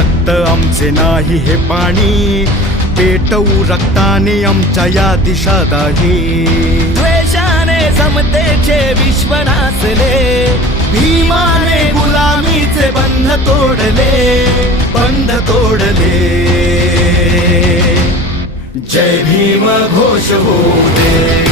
रक्त आमचे नाही हे पाणी, पेटवू रक्ताने आमच्या या दिशा दाही. द्वेषाने समतेचे विश्व नाचले, भीमाने गुलामीचे बंध तोडले, बंध तोडले. जय भीम घोष होऊ दे.